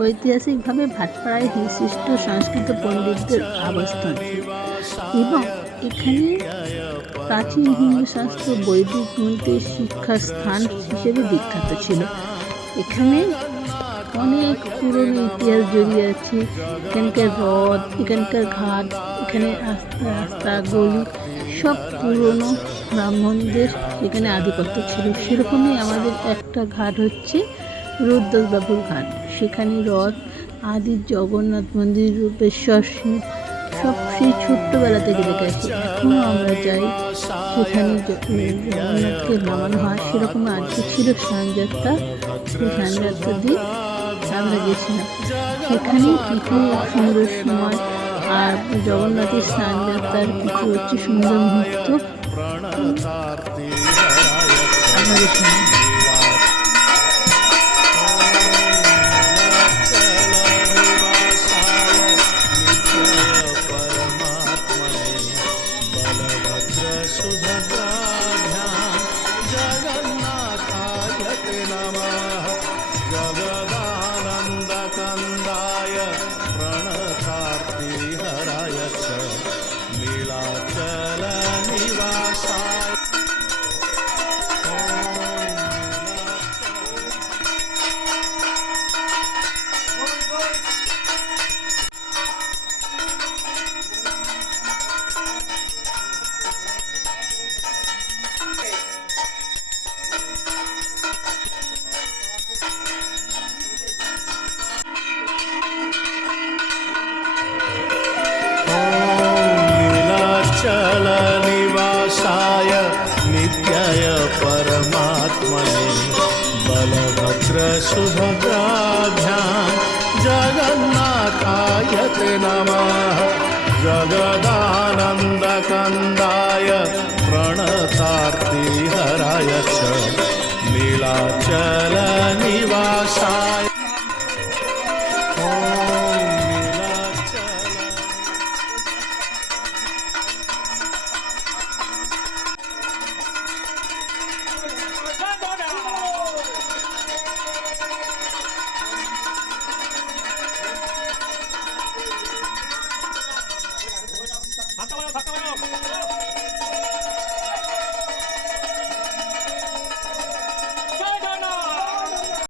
ঐতিহাসিকভাবে ভাটপাড়ায় বিশিষ্ট সংস্কৃত পণ্ডিতদের অবস্থান ছিল এবং এখানে প্রাচীন হিন্দু শাস্ত্র বৈদিক গ্রন্থের শিক্ষার স্থান হিসেবে বিখ্যাত ছিল। এখানে অনেক পুরনো ইতিহাস জড়িয়ে আছে। এখানকার হ্রদ, এখানকার ঘাট, এখানে রাস্তা গলি সব পুরনো ব্রাহ্মণদের এখানে আধিপত্য ছিল। সেরকমই আমাদের একটা ঘাট হচ্ছে রুদ্রবাবুর ঘাট। সেখানে রথ আদি জগন্নাথ মন্দির, রূপেশ্বর সব সেই ছোট্টবেলা থেকে দেখে আসি। এখনও আমরা যাই, সেখানে জগন্নাথকে নামানো হয়। সেরকম আজকে ছিল স্নানযাত্রা, সেই স্নানযাত্রা দিয়ে আমরা গেছিলাম। সেখানে কিছু সুন্দর সময় আর জগন্নাথের স্নানযাত্রার কিছু হচ্ছে সুন্দর মুহূর্ত আপনাদের সঙ্গে। जगदानन्दकन्दाय प्रणतार्तिहराय च नीलाचलनिवासाय। नीलाचलनिवासाय नित्याय परमात्मने बलभद्रसुभद्राभ्यां जगन्नाथाय ते नमः। जगदानन्दकन्दाय प्रणतार्तिहराय च नीलाचलनिवासाय।